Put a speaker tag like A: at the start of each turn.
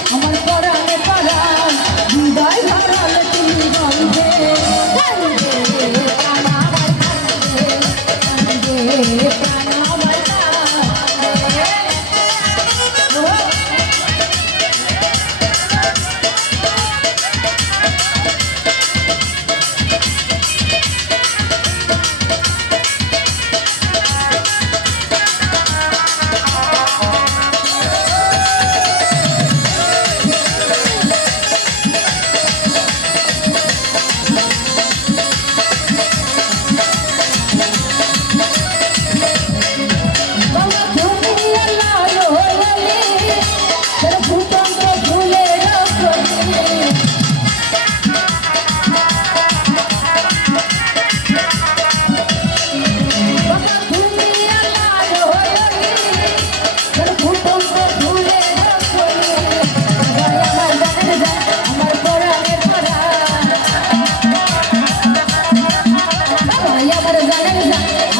A: I'm gonna put.